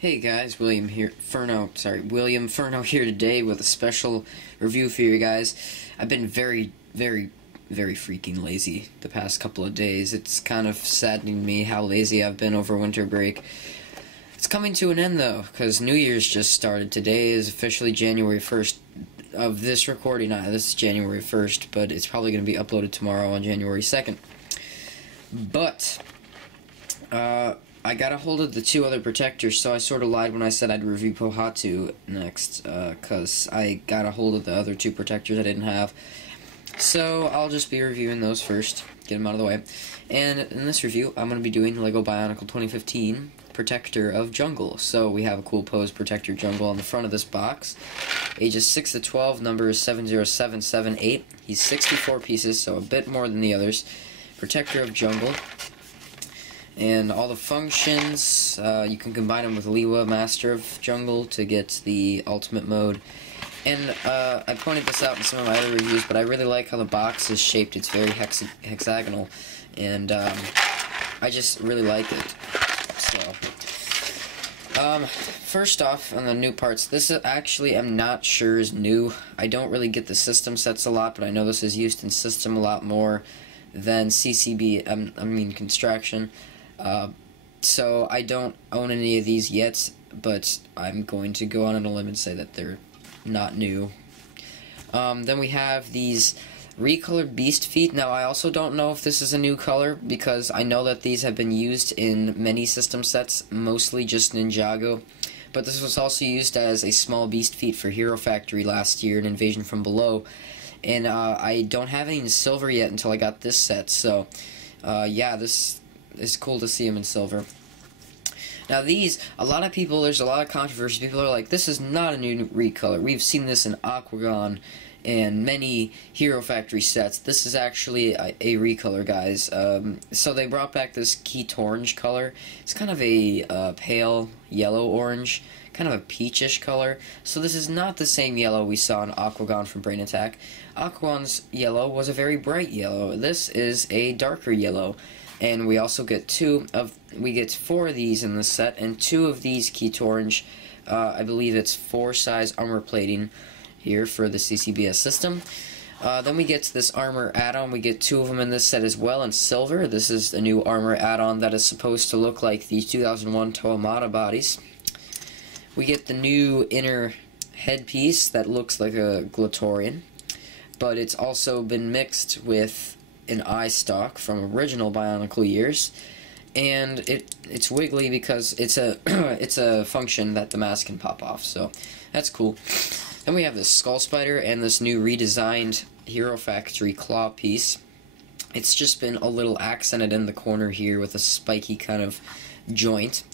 Hey guys, William Furno here today with a special review for you guys. I've been very freaking lazy the past couple of days. It's kind of saddening me how lazy I've been over winter break. It's coming to an end though, because New Year's just started. Today is officially January 1st of this recording. This is January 1st, but it's probably going to be uploaded tomorrow on January 2nd. But, I got a hold of the two other protectors, so I sort of lied when I said I'd review Pohatu next, because I got a hold of the other two protectors I didn't have. So I'll just be reviewing those first, get them out of the way. And in this review, I'm going to be doing LEGO Bionicle 2015 Protector of Jungle. So we have a cool pose Protector Jungle on the front of this box. Ages 6 to 12, number is 70778. He's 64 pieces, so a bit more than the others. Protector of Jungle. And all the functions, you can combine them with Liwa, Master of Jungle, to get the ultimate mode. And I pointed this out in some of my other reviews, but I really like how the box is shaped. It's very hexagonal, and I just really like it. So, first off, on the new parts, this is actually, I'm not sure is new. I don't really get the system sets a lot, but I know this is used in system a lot more than CCB, I mean Construction. So I don't own any of these yet, but I'm going to go on a limb and say that they're not new. Then we have these recolored beast feet. Now I also don't know if this is a new color, because I know that these have been used in many system sets, mostly just Ninjago. But this was also used as a small beast feet for Hero Factory last year in Invasion from Below. And I don't have any in silver yet until I got this set, so yeah, this is cool to see them in silver. Now these, there's a lot of controversy. People are like, this is not a new recolor. We've seen this in Aquagon and many Hero Factory sets. This is actually a recolor, guys. So they brought back this Keat orange color. It's kind of a pale yellow-orange, kind of a peachish color. So this is not the same yellow we saw in Aquagon from Brain Attack. Aquagon's yellow was a very bright yellow. This is a darker yellow. And we also get we get 4 of these in this set, and 2 of these Keat orange. I believe it's 4 size armor plating here for the CCBS system. Then we get to this armor add-on. We get 2 of them in this set as well in silver. This is the new armor add-on that is supposed to look like the 2001 Toamata bodies. We get the new inner headpiece that looks like a Glatorian, but it's also been mixed with an eye stalk from original Bionicle years, and it's wiggly because it's a it's a function that the mask can pop off, so that's cool. Then we have this Skull Spider and this new redesigned Hero Factory claw piece. It's just been a little accented in the corner here with a spiky kind of joint.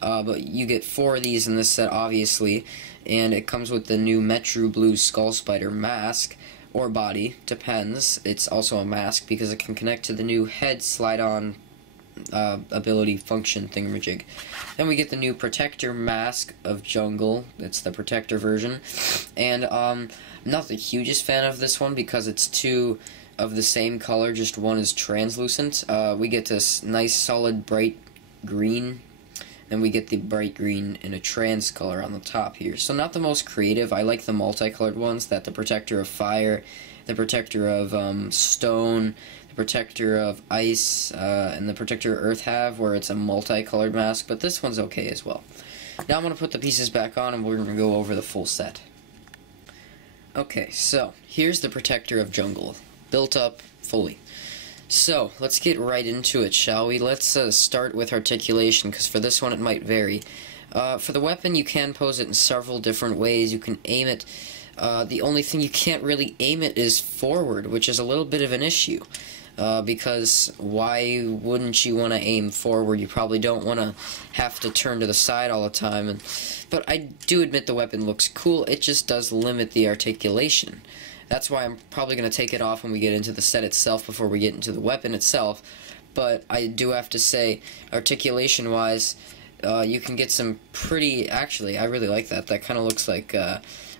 But you get 4 of these in this set, obviously, and it comes with the new Metro Blue Skull Spider mask, or body, depends. It's also a mask because it can connect to the new head slide-on ability function thingamajig. Then we get the new Protector Mask of Jungle. It's the Protector version. And I'm not the hugest fan of this one because it's 2 of the same color, just one is translucent. We get this nice solid bright green. Then we get the bright green in a trans color on the top here. So not the most creative. I like the multicolored ones, that the Protector of Fire, the Protector of Stone, the Protector of Ice, and the Protector of Earth have, where it's a multicolored mask, but this one's okay as well. Now I'm going to put the pieces back on and we're going to go over the full set. Okay, so here's the Protector of Jungle, built up fully. So, let's get right into it, shall we? Let's start with articulation, because for this one it might vary. For the weapon, you can pose it in several different ways. You can aim it. The only thing you can't really aim it is forward, which is a little bit of an issue. Because why wouldn't you want to aim forward? You probably don't want to have to turn to the side all the time. But I do admit the weapon looks cool. It just does limit the articulation. That's why I'm probably going to take it off when we get into the set itself before we get into the weapon itself. But I do have to say, articulation-wise, you can get some pretty... Actually, I really like that. That kind of looks like...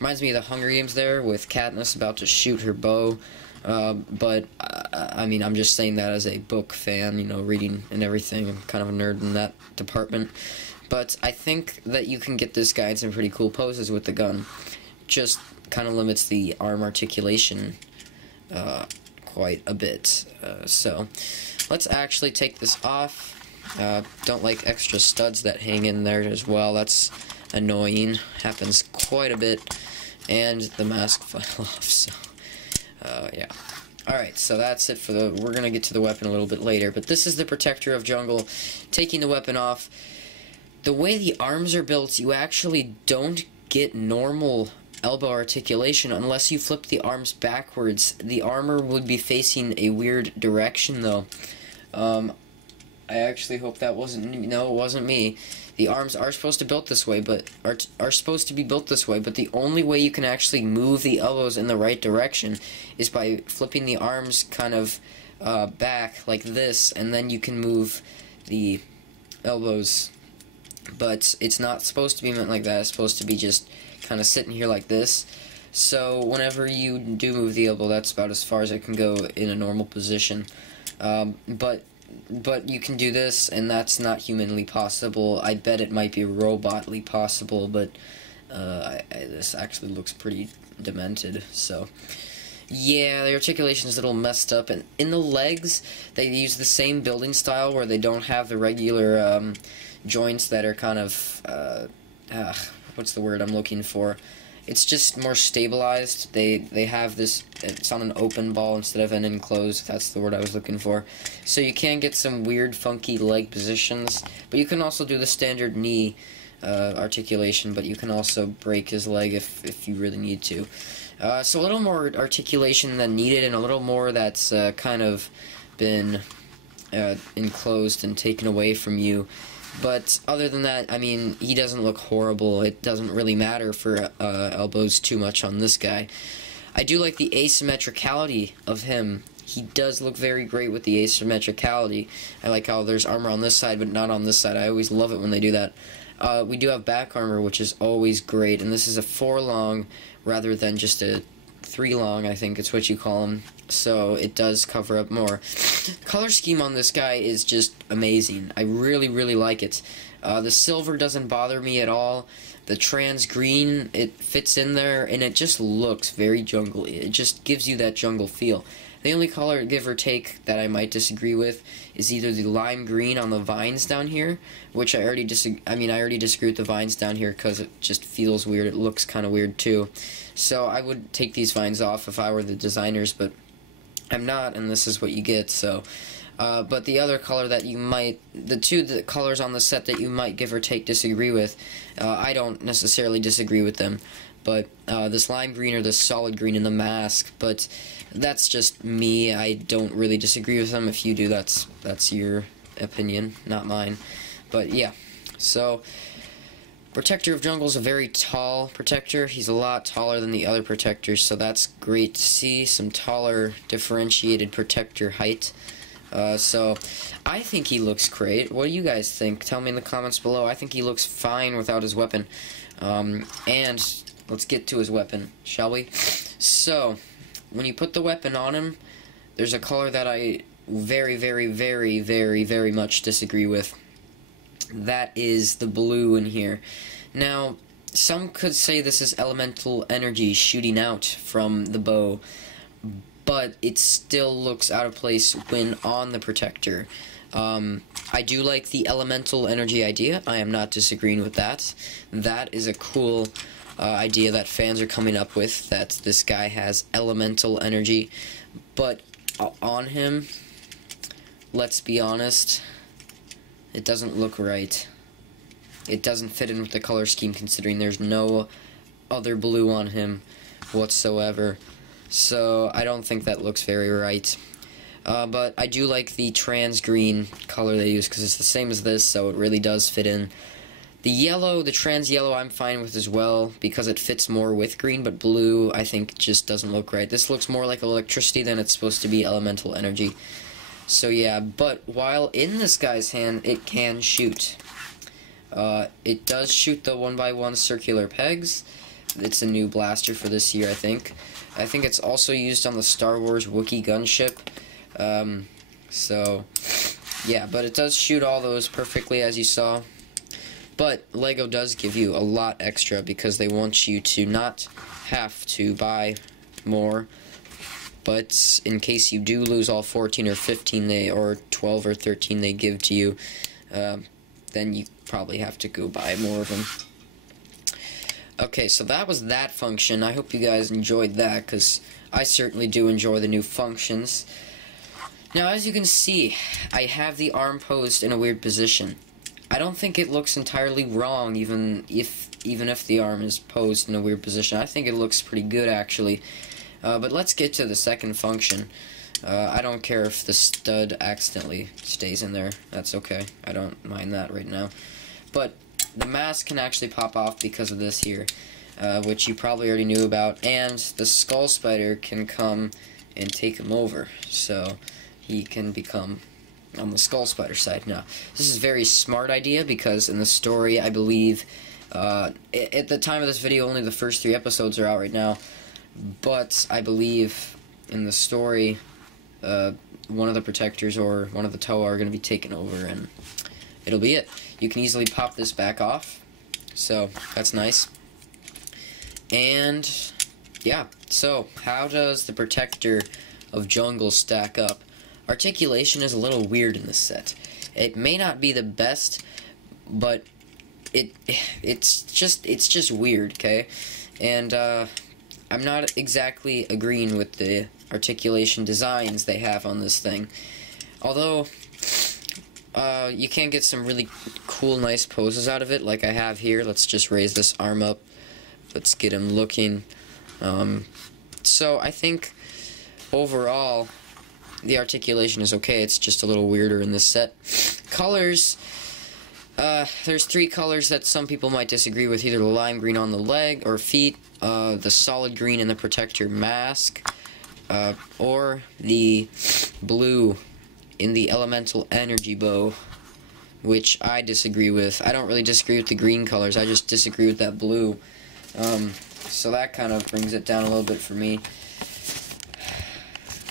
reminds me of the Hunger Games there, with Katniss about to shoot her bow. But, I mean, I'm just saying that as a book fan, you know, reading and everything. I'm kind of a nerd in that department. But I think that you can get this guy in some pretty cool poses with the gun. Just kind of limits the arm articulation quite a bit. So let's actually take this off. Don't like extra studs that hang in there as well. That's annoying. Happens quite a bit. And the mask fell off, so yeah. Alright, so that's it for the... We're going to get to the weapon a little bit later, but this is the Protector of Jungle. Taking the weapon off. The way the arms are built, you actually don't get normal elbow articulation unless you flip the arms backwards. The armor would be facing a weird direction, though. I actually hope that wasn't... No, it wasn't me. The arms are supposed to be built this way, but are supposed to be built this way, but the only way you can actually move the elbows in the right direction is by flipping the arms kind of back like this, and then you can move the elbows. But it's not supposed to be meant like that. It's supposed to be just kind of sitting here like this. So whenever you do move the elbow, that's about as far as it can go in a normal position. But you can do this, and that's not humanly possible. I bet it might be robotly possible, but this actually looks pretty demented. So yeah, the articulation is a little messed up, and in the legs, they use the same building style where they don't have the regular joints that are kind of what's the word I'm looking for? It's just more stabilized. They have this, it's on an open ball instead of an enclosed, that's the word I was looking for. So you can get some weird, funky leg positions, but you can also do the standard knee articulation, but you can also break his leg if you really need to. So a little more articulation than needed, and a little more that's kind of been enclosed and taken away from you. But other than that, I mean, he doesn't look horrible. It doesn't really matter for elbows too much on this guy. I do like the asymmetricality of him. He does look very great with the asymmetricality. I like how there's armor on this side, but not on this side. I always love it when they do that. We do have back armor, which is always great, and this is a 4 long rather than just a 3 long, I think it's what you call them. So it does cover up more. Color scheme on this guy is just amazing. I really, really like it. The silver doesn't bother me at all. The trans green, it fits in there, and it just looks very jungle-y. It just gives you that jungle feel. The only color, give or take, that I might disagree with is either the lime green on the vines down here, which I already disagree with the vines down here because it just feels weird. It looks kind of weird too. So I would take these vines off if I were the designers, but I'm not, and this is what you get. So, but the other color that you might, the colors on the set that you might give or take disagree with, I don't necessarily disagree with them. But this lime green or this solid green in the mask, but that's just me. I don't really disagree with them. If you do, that's your opinion, not mine. But yeah, so Protector of Jungle is a very tall protector. He's a lot taller than the other protectors, so that's great to see. Some taller, differentiated protector height. So I think he looks great. What do you guys think? Tell me in the comments below. I think he looks fine without his weapon. And let's get to his weapon, shall we? So, when you put the weapon on him, there's a color that I very, very, very, very, very much disagree with. That is the blue in here. Now, some could say this is elemental energy shooting out from the bow, but it still looks out of place when on the protector. I do like the elemental energy idea. I am not disagreeing with that. That is a cool idea that fans are coming up with, that this guy has elemental energy, but on him, let's be honest, it doesn't look right. It doesn't fit in with the color scheme, considering there's no other blue on him whatsoever, so I don't think that looks very right. But I do like the trans green color they use, because it's the same as this, so it really does fit in. The yellow, the trans yellow, I'm fine with as well, because it fits more with green, but blue, I think, just doesn't look right. This looks more like electricity than it's supposed to be elemental energy. So yeah, but while in this guy's hand, it can shoot. It does shoot the 1x1 circular pegs. It's a new blaster for this year, I think. I think it's also used on the Star Wars Wookiee gunship. So, yeah, but it does shoot all those perfectly, as you saw. But LEGO does give you a lot extra because they want you to not have to buy more. But in case you do lose all 14 or 15 or 12 or 13 they give to you, then you probably have to go buy more of them. Okay, so that was that function. I hope you guys enjoyed that, because I certainly do enjoy the new functions. Now, as you can see, I have the arm posed in a weird position. I don't think it looks entirely wrong, even if the arm is posed in a weird position. I think it looks pretty good, actually. But let's get to the second function. I don't care if the stud accidentally stays in there. That's okay. I don't mind that right now. But the mask can actually pop off because of this here, which you probably already knew about. And the skull spider can come and take him over. So he can become on the skull spider side. Now, this is a very smart idea because in the story, I believe, at the time of this video, only the first 3 episodes are out right now. But I believe in the story, one of the protectors or one of the Toa are going to be taken over, and it'll be it. You can easily pop this back off, so that's nice. And yeah, so how does the protector of jungle stack up? Articulation is a little weird in this set. It may not be the best, but it's just weird, okay? And I'm not exactly agreeing with the articulation designs they have on this thing. Although you can get some really cool, nice poses out of it, like I have here. Let's just raise this arm up. Let's get him looking. So I think overall the articulation is okay. It's just a little weirder in this set. Colors, there's 3 colors that some people might disagree with. Either the lime green on the leg or feet, the solid green in the protector mask, or the blue in the elemental energy bow, which I disagree with. I don't really disagree with the green colors, I just disagree with that blue. So that kind of brings it down a little bit for me.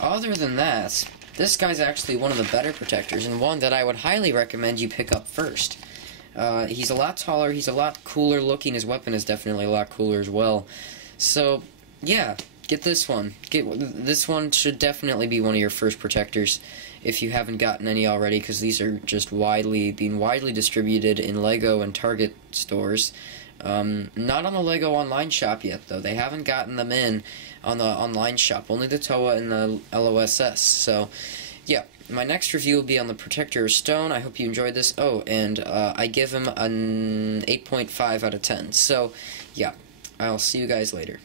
Other than that, this guy's actually one of the better protectors, and one that I would highly recommend you pick up first. He's a lot taller, he's a lot cooler looking, his weapon is definitely a lot cooler as well. So, yeah, get this one. This one should definitely be one of your first protectors if you haven't gotten any already, because these are just being widely distributed in LEGO and Target stores. Not on the LEGO online shop yet, though. They haven't gotten them in on the online shop, only the Toa and the LOSS. So, yeah, my next review will be on the Protector of Stone. I hope you enjoyed this. Oh, and I give him an 8.5 out of 10. So, yeah, I'll see you guys later.